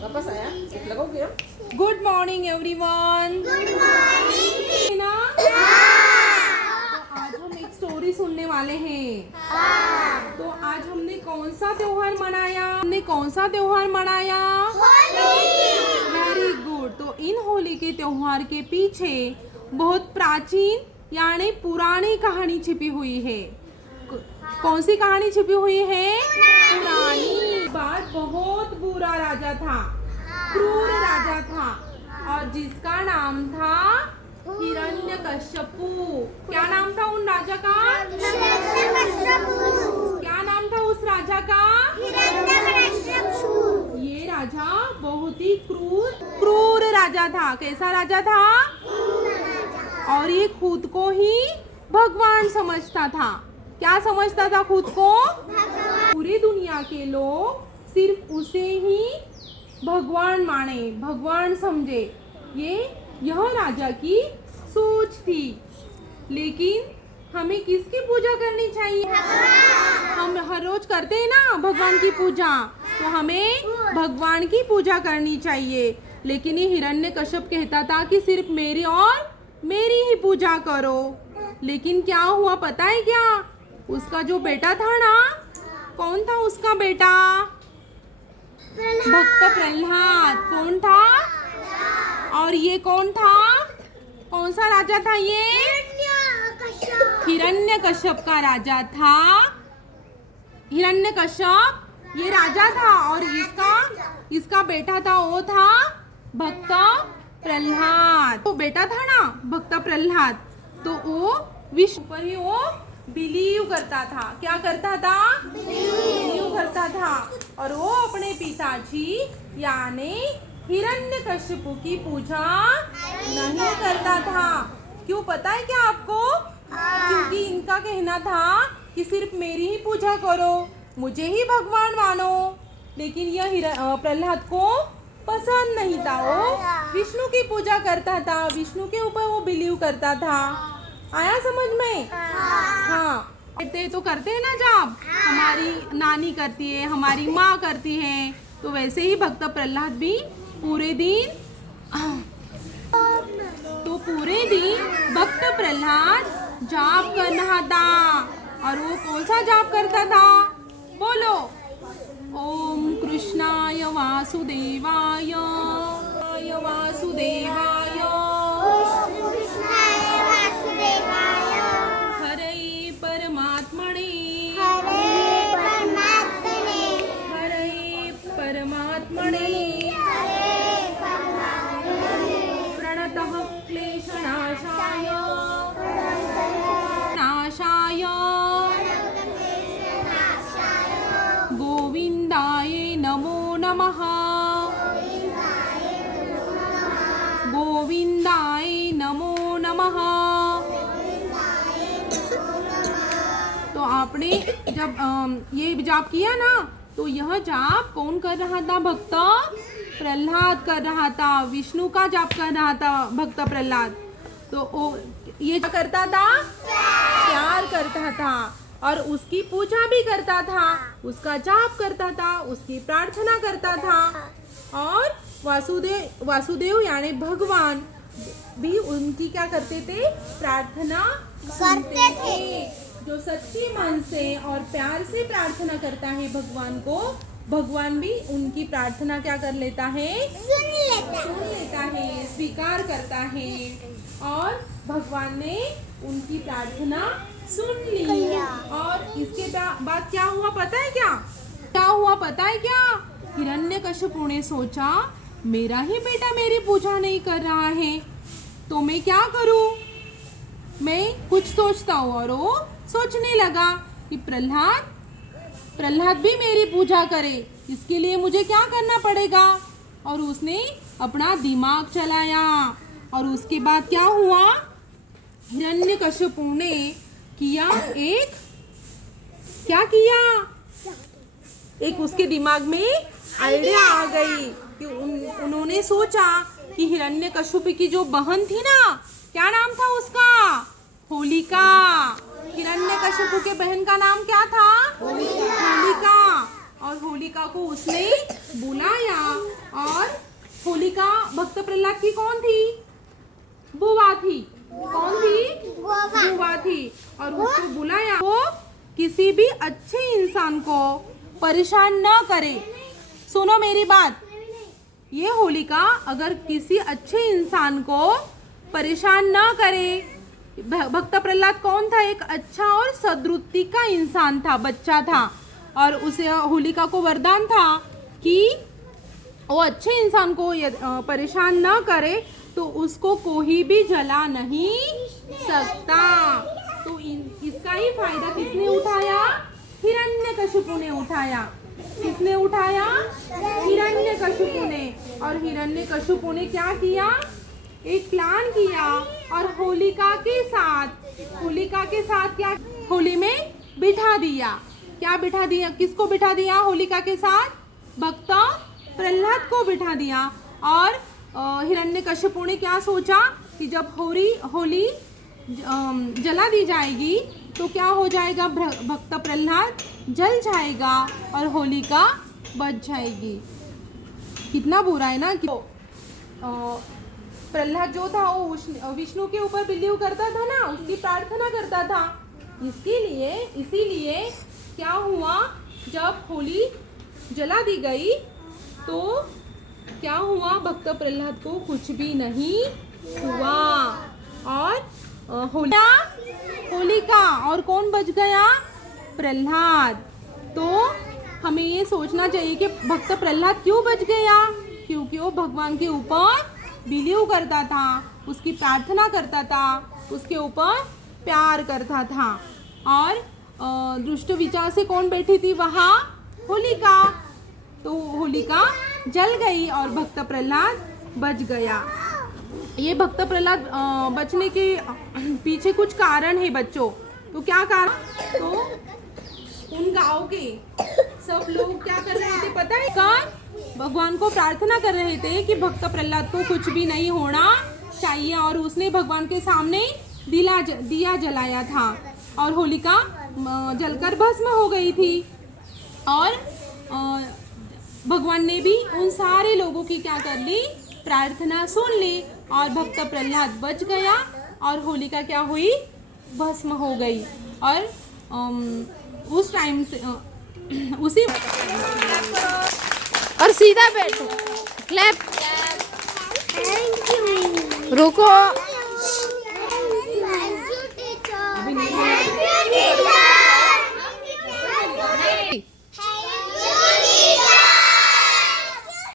वापस आया लगोगे हम। Good morning everyone. Good morning. ना तो आज हम एक स्टोरी सुनने वाले हैं। तो आज हमने कौन सा त्योहार मनाया? Very good. तो इन होली के त्योहार के पीछे बहुत प्राचीन यानी पुरानी कहानी छिपी हुई है। कौन सी कहानी छिपी हुई है? पुरानी। बार बहुत बुरा राजा था, क्रूर राजा था और जिसका नाम था हिरण्यकश्यपु। क्या नाम था उन राजा का? क्या नाम था उस राजा का? ये राजा बहुत ही क्रूर राजा था। कैसा राजा था? और ये खुद को ही भगवान समझता था। क्या समझता था खुद को? पूरी दुनिया के लोग सिर्फ उसे ही भगवान माने, भगवान समझे। यह राजा की सोच थी। लेकिन हमें किसकी पूजा करनी चाहिए? हम हर रोज करते हैं ना भगवान की पूजा, तो हमें भगवान की पूजा करनी चाहिए। लेकिन ये हिरण्यकश्यप कहता था कि सिर्फ मेरी और मेरी ही पूजा करो। लेकिन क्या हुआ पता है क्या? उसका जो बेटा था ना, कौन था उसका बेटा? भक्त प्रहलाद। कौन था? और ये कौन था? कौन सा राजा था ये? हिरण्यकश्यप का राजा था। हिरण्यकश्यप ये राजा था और इसका बेटा था, वो था भक्त प्रहलाद। तो बेटा था ना भक्त प्रहलाद, तो वो विष्णु पर ही वो बिलीव करता था। क्या करता था? बिलीव करता था। और वो अपने पिताजी यानी हिरण्यकश्यपु की पूजा नहीं करता था। क्यों पता है क्या आपको? क्योंकि इनका कहना था कि सिर्फ मेरी ही पूजा करो, मुझे ही भगवान मानो। लेकिन यह प्रहलाद को पसंद नहीं था। वो विष्णु की पूजा करता था, विष्णु के ऊपर वो बिलीव करता था। आया समझ में? हाँ, तो करते हैं ना जब हमारी नानी करती है, हमारी माँ करती है, तो वैसे ही भक्त प्रहलाद भी पूरे दिन भक्त प्रहलाद जाप कर रहा था। और वो कौन सा जाप करता था? बोलो। ओम कृष्णाय वासुदेवाय वासुदेवाय हरे परमात्मने प्रणतः क्लेशनाशाय गोविंदाय नमो नमः। गोविंदाय नमो नमः। तो आपने जब ये जाप किया ना, तो यह जाप कौन कर रहा था? भक्त प्रहलाद कर रहा था। विष्णु का जाप कर रहा था भक्त प्रहलाद। तो ये क्या करता था? प्यार करता था और उसकी पूजा भी करता था, उसका जाप करता था, उसकी प्रार्थना करता था। और वासुदेव यानी भगवान भी उनकी क्या करते थे? प्रार्थना करते थे। जो सच्ची मन से और प्यार से प्रार्थना करता है भगवान को, भगवान भी उनकी प्रार्थना क्या कर लेता है? सुन लेता है, स्वीकार करता है। और भगवान ने उनकी प्रार्थना सुन ली। और इसके बाद क्या हुआ पता है क्या? हिरण्यकश्यपु ने सोचा मेरा ही बेटा मेरी पूजा नहीं कर रहा है, तो मैं क्या करूं? मैं कुछ सोचता हूँ। और वो सोचने लगा कि प्रहलाद भी मेरी पूजा करे, इसके लिए मुझे क्या करना पड़ेगा? और उसने अपना दिमाग चलाया। और उसके बाद क्या हुआ? हिरण्यकश्यपु ने एक उसके दिमाग में आइडिया आ गई कि उन्होंने सोचा कि हिरण्यकश्यपु की जो बहन थी ना, क्या नाम था उसका? होलिका। हिरण्यकश्यपु के बहन का नाम क्या था? होलिका। और होलिका को उसने बुलाया। और होलिका भक्त प्रहलाद की कौन थी? बुआ थी। कौन थी? बुआ थी। और उसको बुलाया वो किसी भी अच्छे इंसान को परेशान न करे। सुनो मेरी बात, ये होलिका अगर किसी अच्छे इंसान को परेशान ना करे। भक्त प्रहलाद कौन था? एक अच्छा और सद्वृत्ति का इंसान था, बच्चा था। और उसे होलिका को वरदान था कि वो अच्छे इंसान को परेशान ना करे तो उसको कोई भी जला नहीं सकता। तो इसका ही फायदा किसने उठाया? हिरण्यकशिपु ने उठाया। किसने उठाया? हिरण्यकशिपु ने। और हिरण्यकशिपु ने क्या किया? एक प्लान किया और होलिका के साथ क्या होली में बिठा दिया। क्या बिठा दिया? किसको बिठा दिया? होलिका के साथ भक्त प्रहलाद को बिठा दिया। और हिरण्यकशिपु ने क्या सोचा कि जब होली जला दी जाएगी तो क्या हो जाएगा? भक्त प्रहलाद जल जाएगा और होलिका बच जाएगी। कितना बुरा है ना कि प्रहलाद जो था वो विष्णु के ऊपर बिलीव करता था ना, उसकी प्रार्थना करता था। इसीलिए क्या हुआ? जब होली जला दी गई तो क्या हुआ? भक्त प्रहलाद को कुछ भी नहीं हुआ। और होलिका और कौन बच गया? प्रहलाद। तो हमें ये सोचना चाहिए कि भक्त प्रहलाद क्यों बच गया? क्योंकि वो भगवान के ऊपर बिलीव करता था, उसकी प्रार्थना करता था, उसके ऊपर प्यार करता था। और दुष्ट विचार से कौन बैठी थी वहाँ? होलिका। तो होलिका जल गई और भक्त प्रहलाद बच गया। ये भक्त प्रहलाद बचने के पीछे कुछ कारण है बच्चों। तो क्या कारण? तो उन गांव के सब लोग क्या कर रहे थे पता है? भगवान को प्रार्थना कर रहे थे कि भक्त प्रहलाद को कुछ भी नहीं होना चाहिए। और उसने भगवान के सामने दिया जलाया था और होलिका जलकर भस्म हो गई थी। और भगवान ने भी उन सारे लोगों की क्या कर ली? प्रार्थना सुन ली और भक्त प्रहलाद बच गया और होलिका क्या हुई? भस्म हो गई। और उस टाइम से उसी और सीधा बैठो, क्लैप। Thank you. रुको।